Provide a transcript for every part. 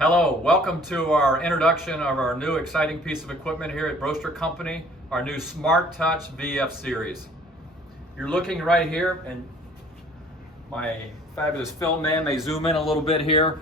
Hello, welcome to our introduction of our new exciting piece of equipment here at Broaster Company, our new SmartTouch VF series. You're looking right here, and my fabulous film man may zoom in a little bit here.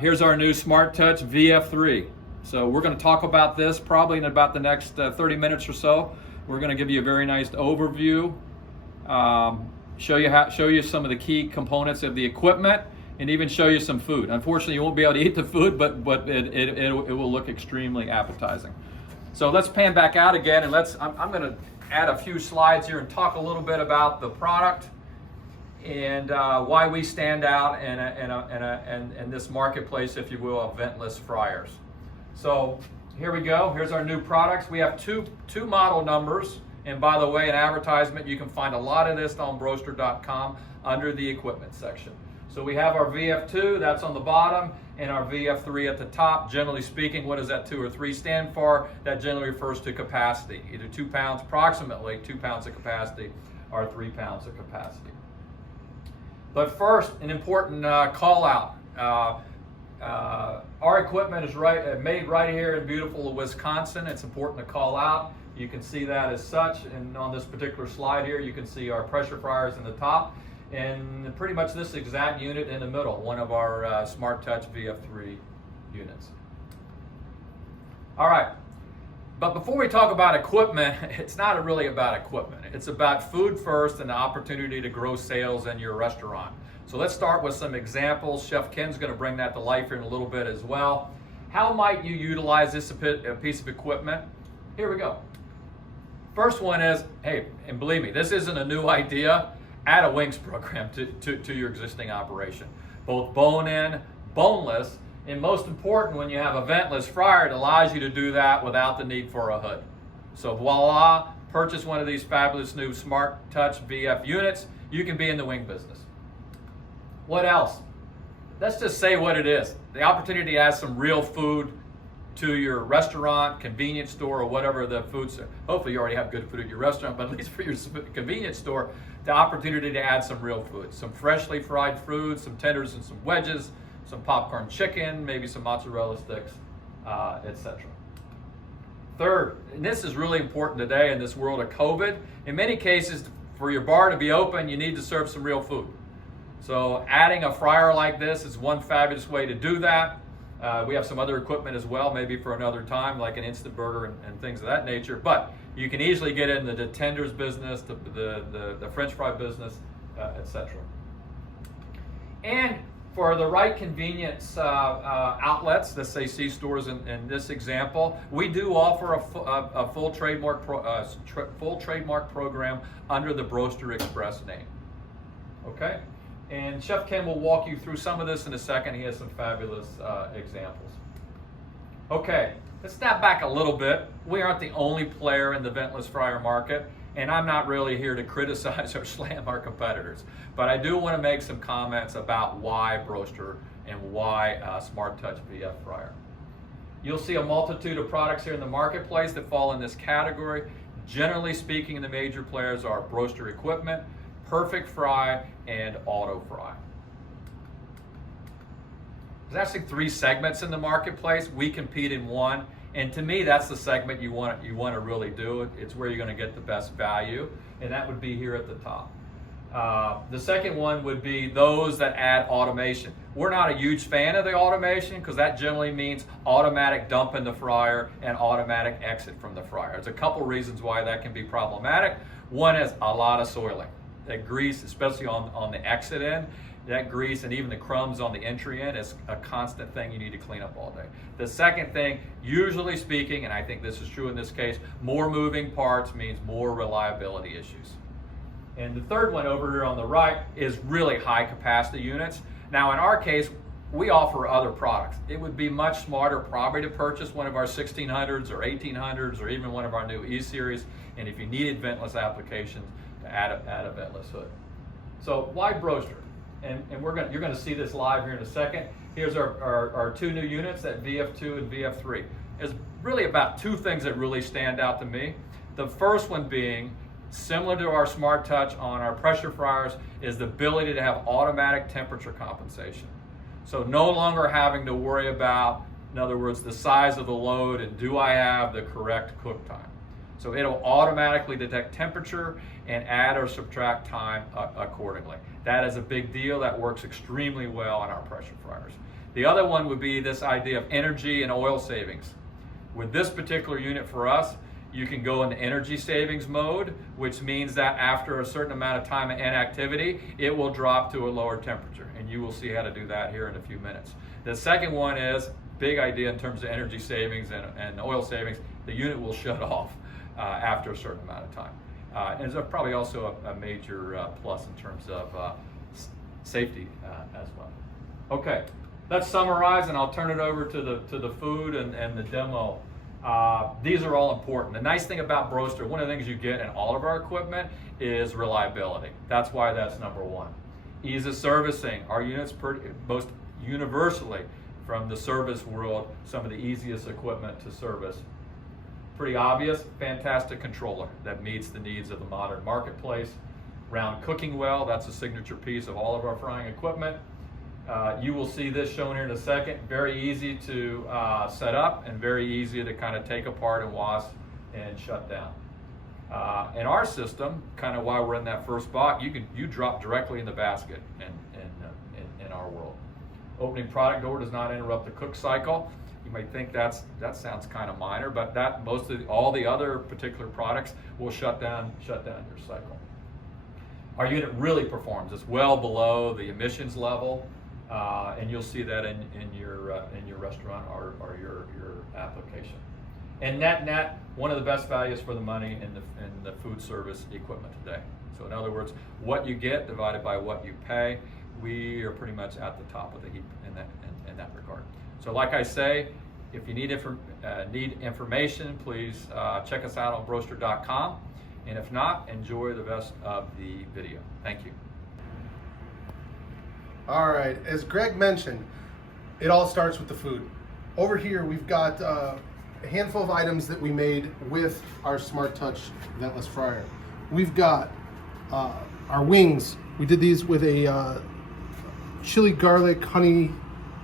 Here's our new SmartTouch VF3. So we're going to talk about this probably in about the next 30 minutes or so. We're going to give you a very nice overview, show you some of the key components of the equipment, and even show you some food. Unfortunately, you won't be able to eat the food, but it will look extremely appetizing. So let's pan back out again, and I'm going to add a few slides here and talk a little bit about the product and why we stand out in this marketplace, if you will, of ventless fryers. So here we go. Here's our new products. We have two model numbers, and by the way, an advertisement, you can find a lot of this on broaster.com under the equipment section. So we have our VF2, that's on the bottom, and our VF3 at the top. Generally speaking, what does that 2 or 3 stand for? That generally refers to capacity, either 2 pounds, approximately 2 pounds of capacity, or 3 pounds of capacity. But first, an important call out. Our equipment is made right here in beautiful Wisconsin. It's important to call out. You can see that as such, and on this particular slide here, you can see our pressure fryers in the top, and pretty much this exact unit in the middle, one of our SmartTouch VF3 units. All right, but before we talk about equipment, it's not really about equipment. It's about food first and the opportunity to grow sales in your restaurant. So let's start with some examples. Chef Ken's going to bring that to life here in a little bit as well. How might you utilize this piece of equipment? Here we go. First one is, hey, and believe me, this isn't a new idea. Add a wings program to your existing operation. Both bone-in, boneless, and most important, when you have a ventless fryer, it allows you to do that without the need for a hood. So voila, purchase one of these fabulous new SmartTouch VF units. You can be in the wing business. What else? Let's just say what it is. The opportunity to add some real food to your restaurant, convenience store, or whatever the food's. Hopefully you already have good food at your restaurant, but at least for your convenience store, the opportunity to add some real food. Some freshly fried food, some tenders and some wedges, some popcorn chicken, maybe some mozzarella sticks, etc. Third, and this is really important today in this world of COVID, in many cases, for your bar to be open, you need to serve some real food. So adding a fryer like this is one fabulous way to do that. We have some other equipment as well, maybe for another time, like an instant burger and things of that nature. But you can easily get into the tenders business, the French fry business, etc. And for the right convenience outlets, let's say C-stores in this example, we do offer a full trademark program under the Broaster Express name. Okay? And Chef Ken will walk you through some of this in a second. He has some fabulous examples. Okay, let's step back a little bit. We aren't the only player in the ventless fryer market, and I'm not really here to criticize or slam our competitors. But I do want to make some comments about why Broaster and why SmartTouch VF fryer. You'll see a multitude of products here in the marketplace that fall in this category. Generally speaking, the major players are Broaster Equipment, Perfect Fry, and Auto Fry. There's actually 3 segments in the marketplace. We compete in one, and to me, that's the segment you want to really do. It's where you're going to get the best value, and that would be here at the top. The second one would be those that add automation. We're not a huge fan of the automation because that generally means automatic dump in the fryer and automatic exit from the fryer. There's a couple reasons why that can be problematic. One is a lot of soiling. That grease, especially on the exit end, that grease and even the crumbs on the entry end is a constant thing you need to clean up all day. The second thing, usually speaking, and I think this is true in this case, more moving parts means more reliability issues. And the third one over here on the right is really high capacity units. Now in our case, we offer other products. It would be much smarter probably to purchase one of our 1600s or 1800s or even one of our new E-Series, and if you needed ventless applications, to add a ventless hood. So why Broaster? And you're going to see this live here in a second. Here's our 2 new units, that VF2 and VF3. There's really about 2 things that really stand out to me. The first one being, similar to our SmartTouch on our pressure fryers, is the ability to have automatic temperature compensation. So no longer having to worry about, in other words, the size of the load and do I have the correct cook time. So it'll automatically detect temperature and add or subtract time accordingly. That is a big deal. That works extremely well on our pressure fryers. The other one would be this idea of energy and oil savings. With this particular unit for us, you can go into energy savings mode, which means that after a certain amount of time and activity, it will drop to a lower temperature. And you will see how to do that here in a few minutes. The second one is, big idea in terms of energy savings and oil savings, the unit will shut off after a certain amount of time. And it's probably also a major plus in terms of safety as well. Okay, let's summarize, and I'll turn it over to the food and the demo. These are all important. The nice thing about Broaster, one of the things you get in all of our equipment is reliability. That's why that's number one. Ease of servicing. Our units most universally from the service world, some of the easiest equipment to service. Pretty obvious, fantastic controller that meets the needs of the modern marketplace. Round cooking well, that's a signature piece of all of our frying equipment. You will see this shown here in a second. Very easy to set up and very easy to kind of take apart and wash and shut down. In our system, kind of why we're in that first box, you drop directly in the basket in our world. Opening product door does not interrupt the cook cycle. You might think that sounds kind of minor, but all the other particular products will shut down your cycle. Our unit really performs. It's well below the emissions level, and you'll see that in your restaurant or your application. And net, one of the best values for the money in the food service equipment today. So in other words, what you get divided by what you pay, we are pretty much at the top of the heap in that regard. So like I say, if you need information, please check us out on broaster.com. And if not, enjoy the rest of the video. Thank you. All right, as Greg mentioned, it all starts with the food. Over here, we've got a handful of items that we made with our SmartTouch ventless fryer. We've got our wings. We did these with a chili garlic honey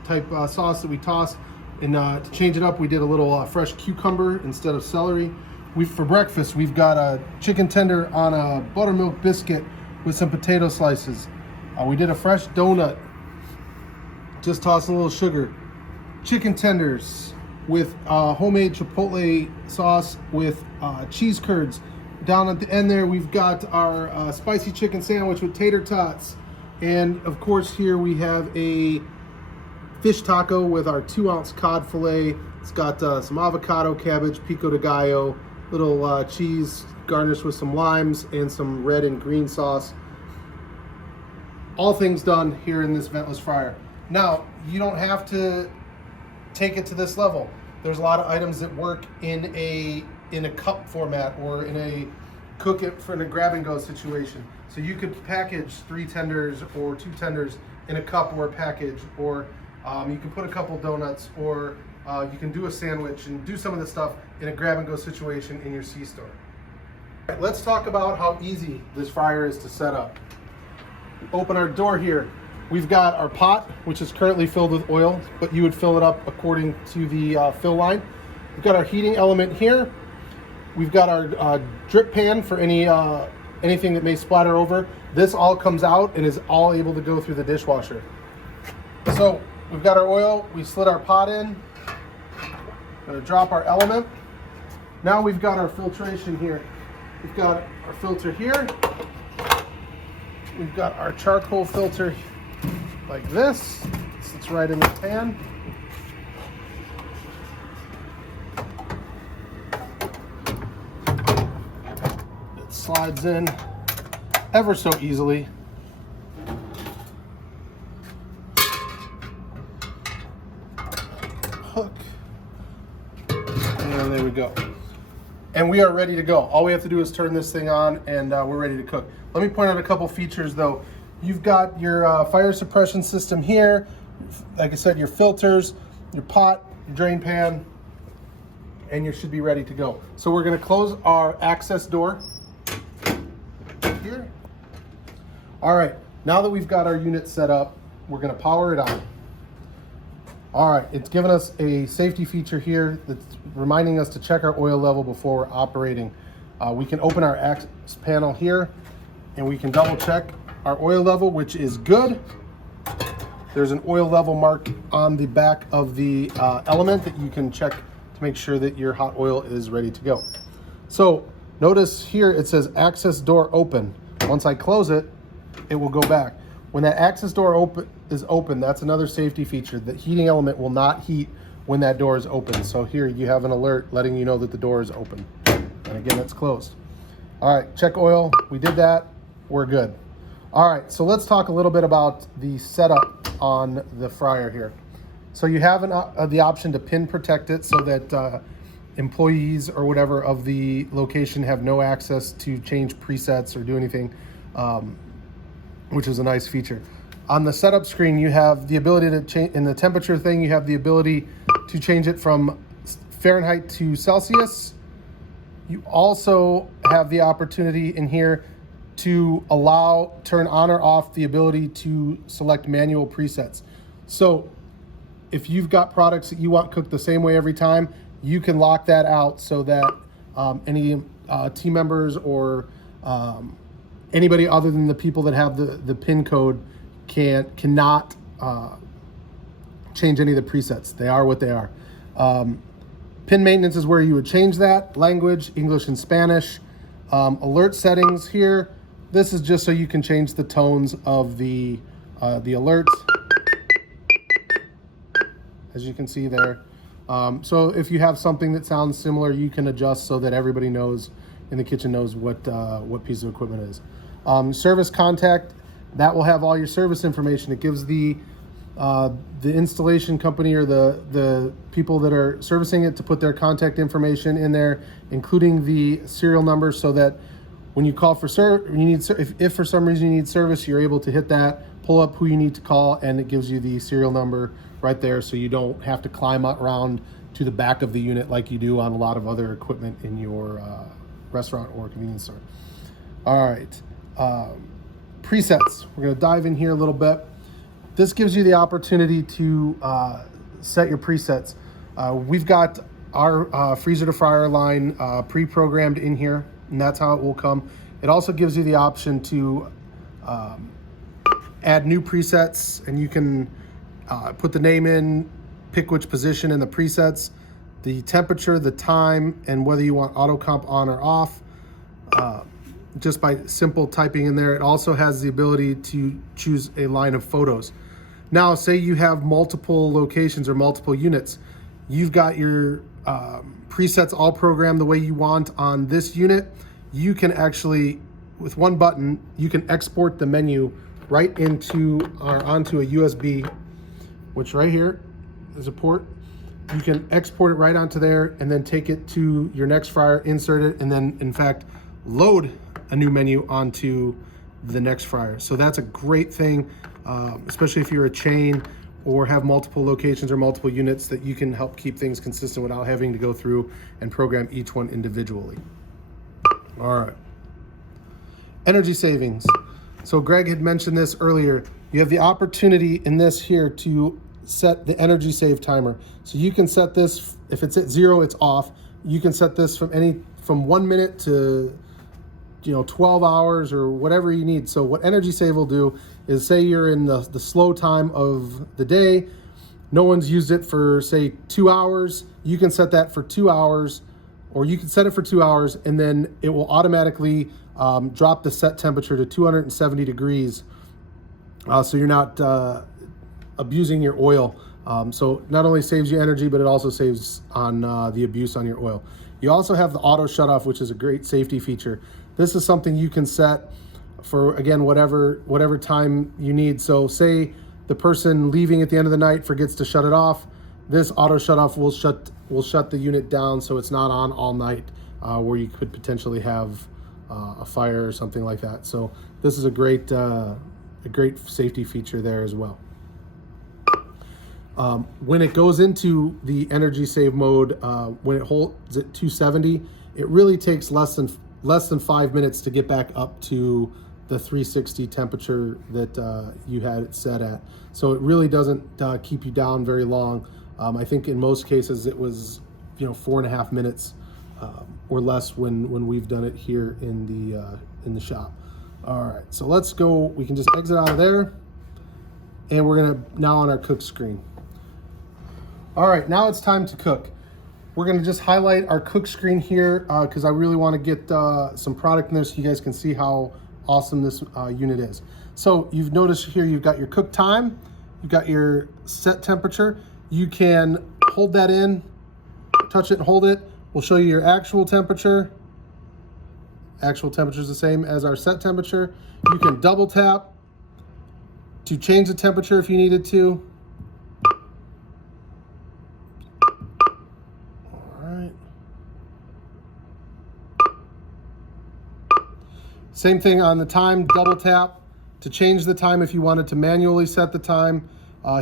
type sauce that we tossed, and to change it up, we did a little fresh cucumber instead of celery. For breakfast, we've got a chicken tender on a buttermilk biscuit with some potato slices. We did a fresh donut, just tossed a little sugar. Chicken tenders with homemade chipotle sauce with cheese curds. Down at the end there, we've got our spicy chicken sandwich with tater tots. And of course, here we have a fish taco with our 2-ounce cod fillet. It's got some avocado, cabbage, pico de gallo, little cheese garnished with some limes and some red and green sauce. All things done here in this ventless fryer. Now, you don't have to take it to this level. There's a lot of items that work in a cup format or in a cook it in a grab and go situation. So you could package 3 tenders or 2 tenders in a cup or a package, or you can put a couple donuts, or you can do a sandwich and do some of the stuff in a grab and go situation in your C-store. Let's talk about how easy this fryer is to set up. Open our door here. We've got our pot, which is currently filled with oil, but you would fill it up according to the fill line. We've got our heating element here. We've got our drip pan for anything that may splatter over. This all comes out and is all able to go through the dishwasher. So we've got our oil, we slid our pot in. Gonna drop our element. Now we've got our filtration here. We've got our filter here. We've got our charcoal filter like this. It sits right in the pan. It slides in ever so easily. Hook. And there we go. And we are ready to go. All we have to do is turn this thing on and we're ready to cook. Let me point out a couple features though. You've got your fire suppression system here. Like I said, your filters, your pot, your drain pan, and you should be ready to go. So we're gonna close our access door here. All right, now that we've got our unit set up, we're gonna power it on. All right, it's given us a safety feature here that's reminding us to check our oil level before we're operating. We can open our access panel here and we can double check our oil level, which is good. There's an oil level mark on the back of the element that you can check to make sure that your hot oil is ready to go. So notice here it says access door open. Once I close it, it will go back. When that access door is open, that's another safety feature. The heating element will not heat when that door is open. So here you have an alert letting you know that the door is open. And again, it's closed. All right, check oil. We did that. We're good. All right, so let's talk a little bit about the setup on the fryer here. So you have the option to pin protect it so that employees or whatever of the location have no access to change presets or do anything, which is a nice feature. On the setup screen, you have the ability to change, in the temperature thing, you have the ability to change it from Fahrenheit to Celsius. You also have the opportunity in here to turn on or off the ability to select manual presets. So if you've got products that you want cooked the same way every time, you can lock that out so that any team members or anybody other than the people that have the PIN code cannot change any of the presets. They are what they are. PIN maintenance is where you would change that. Language, English and Spanish. Alert settings here. This is just so you can change the tones of the alerts, as you can see there. So if you have something that sounds similar, you can adjust so that everybody knows in the kitchen knows what piece of equipment it is. Service contact, that will have all your service information. It gives the installation company or the people that are servicing it to put their contact information in there, including the serial number, so that when you call for if for some reason you need service, you're able to hit that, pull up who you need to call, and it gives you the serial number right there, so you don't have to climb around to the back of the unit like you do on a lot of other equipment in your restaurant or convenience store. All right, presets. We're going to dive in here a little bit. This gives you the opportunity to set your presets. We've got our freezer to fryer line pre-programmed in here, and that's how it will come. It also gives you the option to add new presets, and you can put the name in, pick which position in the presets, the temperature, the time, and whether you want auto comp on or off, just by simple typing in there. It also has the ability to choose a line of photos. Now, say you have multiple locations or multiple units. You've got your presets all programmed the way you want on this unit. You can actually, with one button, you can export the menu right into or onto a USB, which right here is a port. You can export it right onto there and then take it to your next fryer, insert it, and then in fact load a new menu onto the next fryer. So that's a great thing, especially if you're a chain or have multiple locations or multiple units, that you can help keep things consistent without having to go through and program each one individually. All right, energy savings. So Greg had mentioned this earlier. You have the opportunity in this here to set the energy save timer. So you can set this, if it's at 0, it's off. You can set this from 1 minute to 12 hours or whatever you need. So what energy save will do is, say you're in the slow time of the day, no one's used it for say 2 hours, you can set that for 2 hours, or you can set it for 2 hours, and then it will automatically drop the set temperature to 270 degrees. So you're not abusing your oil. So not only saves you energy, but it also saves on the abuse on your oil. You also have the auto shutoff, which is a great safety feature. This is something you can set for, again, whatever time you need. So say the person leaving at the end of the night forgets to shut it off, this auto shutoff will shut the unit down so it's not on all night, where you could potentially have a fire or something like that. So this is a great safety feature there as well. When it goes into the energy save mode, when it holds at 270, it really takes less than 5 minutes to get back up to the 360 temperature that you had it set at. So it really doesn't keep you down very long. I think in most cases it was 4.5 minutes or less when we've done it here in the shop. All right, so let's go. We can just exit out of there, and we're gonna now on our cook screen. All right, now it's time to cook. We're gonna just highlight our cook screen here because I really want to get some product in there so you guys can see how awesome this unit is. So you've noticed here you've got your cook time, you've got your set temperature. You can hold that in, touch it and hold it. We'll show you your actual temperature. Actual temperature is the same as our set temperature. You can double tap to change the temperature if you needed to. All right. Same thing on the time, double tap to change the time if you wanted to manually set the time.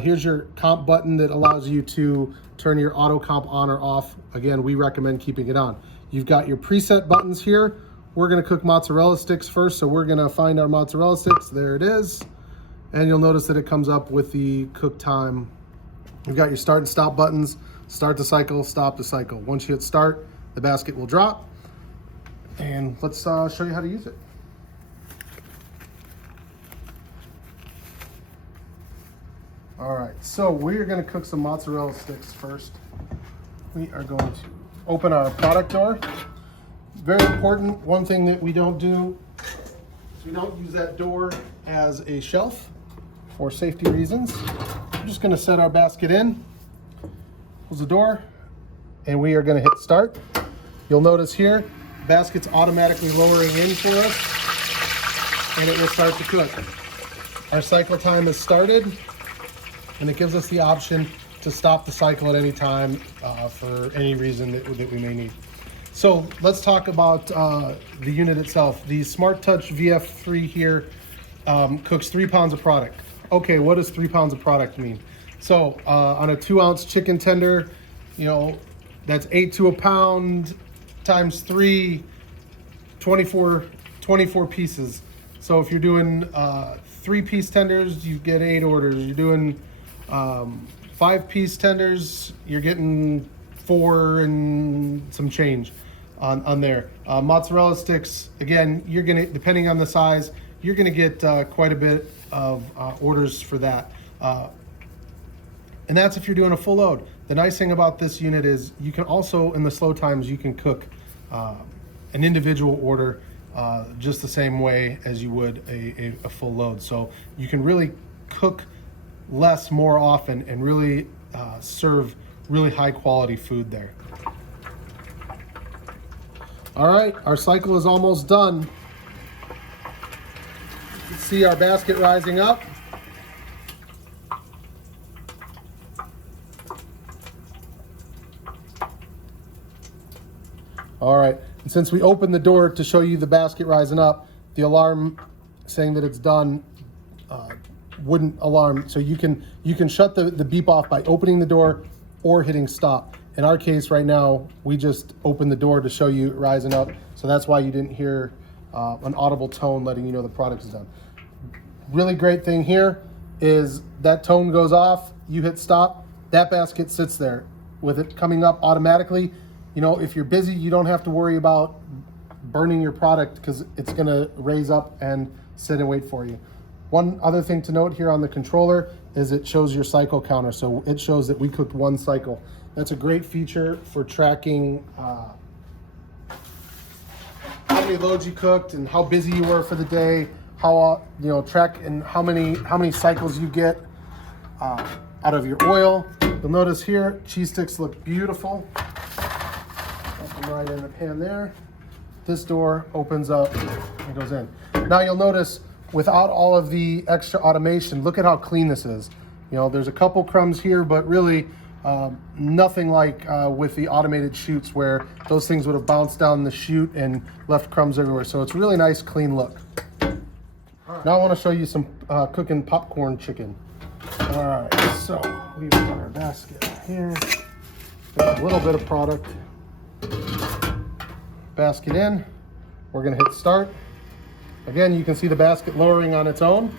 Here's your comp button that allows you to turn your auto comp on or off. Again, we recommend keeping it on. You've got your preset buttons here. We're gonna cook mozzarella sticks first, so we're gonna find our mozzarella sticks. There it is. And you'll notice that it comes up with the cook time. You've got your start and stop buttons. Start the cycle, stop the cycle. Once you hit start, the basket will drop. And let's show you how to use it. All right, so we're gonna cook some mozzarella sticks first. We are going to open our product door. Very important, one thing that we don't do is we don't use that door as a shelf for safety reasons. I'm just gonna set our basket in, close the door, and we are gonna hit start. You'll notice here, the basket's automatically lowering in for us, and it will start to cook. Our cycle time has started, and it gives us the option to stop the cycle at any time for any reason that we may need. So let's talk about the unit itself. The SmartTouch VF3 here cooks 3 pounds of product. Okay, what does 3 pounds of product mean? So on a 2-ounce chicken tender, that's 8 to a pound times 3, 24 pieces. So if you're doing 3-piece tenders, you get 8 orders. You're doing 5-piece tenders, you're getting 4 and some change on there. Mozzarella sticks, again, you're gonna, depending on the size, you're gonna get quite a bit of orders for that. And that's if you're doing a full load. The nice thing about this unit is you can also, in the slow times, you can cook an individual order just the same way as you would a full load. So you can really cook less more often and really serve really high quality food there. All right, our cycle is almost done. You can see our basket rising up. All right, and since we opened the door to show you the basket rising up, the alarm saying that it's done wouldn't alarm. So you can shut the beep off by opening the door or hitting stop. In our case right now, we just opened the door to show you it rising up. So that's why you didn't hear an audible tone letting you know the product is done. Really great thing here is that tone goes off, you hit stop, that basket sits there with it coming up automatically. If you're busy, you don't have to worry about burning your product because it's gonna raise up and sit and wait for you. One other thing to note here on the controller is it shows your cycle counter. So it shows that we cooked 1 cycle. That's a great feature for tracking how many loads you cooked and how busy you were for the day, how track and how many cycles you get out of your oil. You'll notice here, cheese sticks look beautiful. Put them right in the pan there. This door opens up and goes in. Now you'll notice without all of the extra automation, look at how clean this is. There's a couple crumbs here, but really nothing like with the automated chutes where those things would have bounced down the chute and left crumbs everywhere. So it's a really nice, clean look. Now I want to show you some cooking popcorn chicken. All right, so we've got our basket here. Got a little bit of product. Basket in. We're gonna hit start. Again, you can see the basket lowering on its own.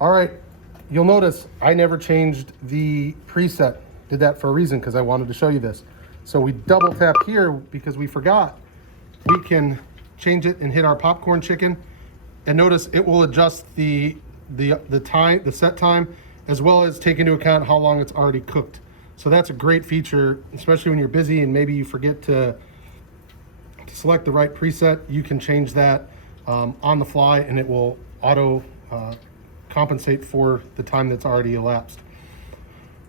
All right, you'll notice I never changed the preset. Did that for a reason, because I wanted to show you this. So we double tap here because we forgot. We can change it and hit our popcorn chicken, and notice it will adjust the set time, as well as take into account how long it's already cooked. So that's a great feature, especially when you're busy and maybe you forget to select the right preset. You can change that on the fly, and it will auto compensate for the time that's already elapsed.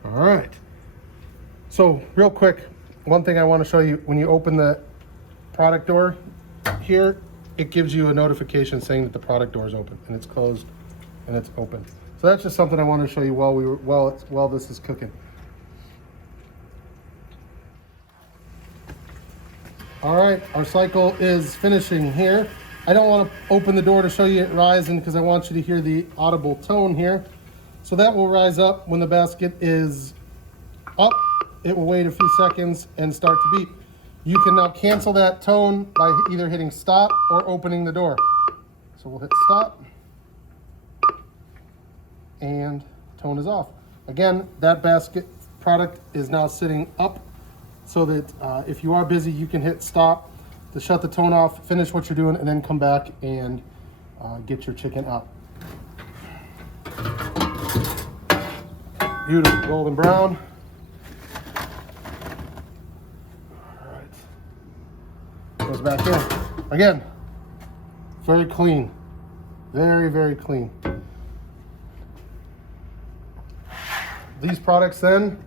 All right. So real quick, one thing I want to show you, when you open the product door here, it gives you a notification saying that the product door is open, and it's closed and it's open. So that's just something I wanted to show you while this is cooking. All right, our cycle is finishing here. I don't want to open the door to show you it rising because I want you to hear the audible tone here. So that will rise up when the basket is up. It will wait a few seconds and start to beep. You can now cancel that tone by either hitting stop or opening the door. So we'll hit stop, and tone is off. Again, that basket product is now sitting up, so that if you are busy, you can hit stop to shut the tone off, finish what you're doing, and then come back and get your chicken up. Beautiful golden brown. All right, goes back in. Again, very clean, very, very clean. These products then,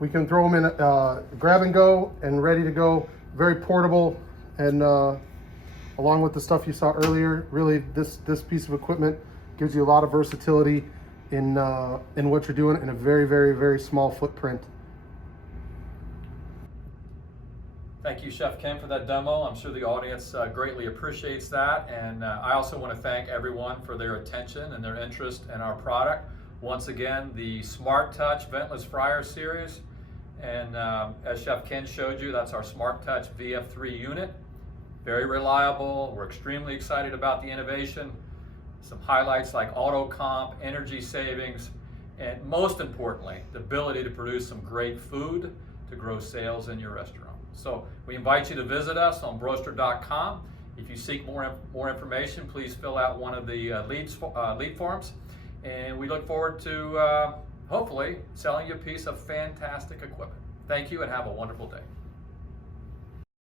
we can throw them in grab and go and ready to go. Very portable, and along with the stuff you saw earlier, really this piece of equipment gives you a lot of versatility in what you're doing in a very, very, very small footprint. Thank you, Chef Ken, for that demo. I'm sure the audience greatly appreciates that, and I also want to thank everyone for their attention and their interest in our product. Once again, the SmartTouch ventless fryer series, and as Chef Ken showed you, that's our SmartTouch VF3 unit. Very reliable. We're extremely excited about the innovation. Some highlights like auto comp, energy savings, and most importantly, the ability to produce some great food to grow sales in your restaurant. So we invite you to visit us on Broaster.com. If you seek more information, please fill out one of the lead forms, and we look forward to hopefully selling you a piece of fantastic equipment. Thank you, and have a wonderful day.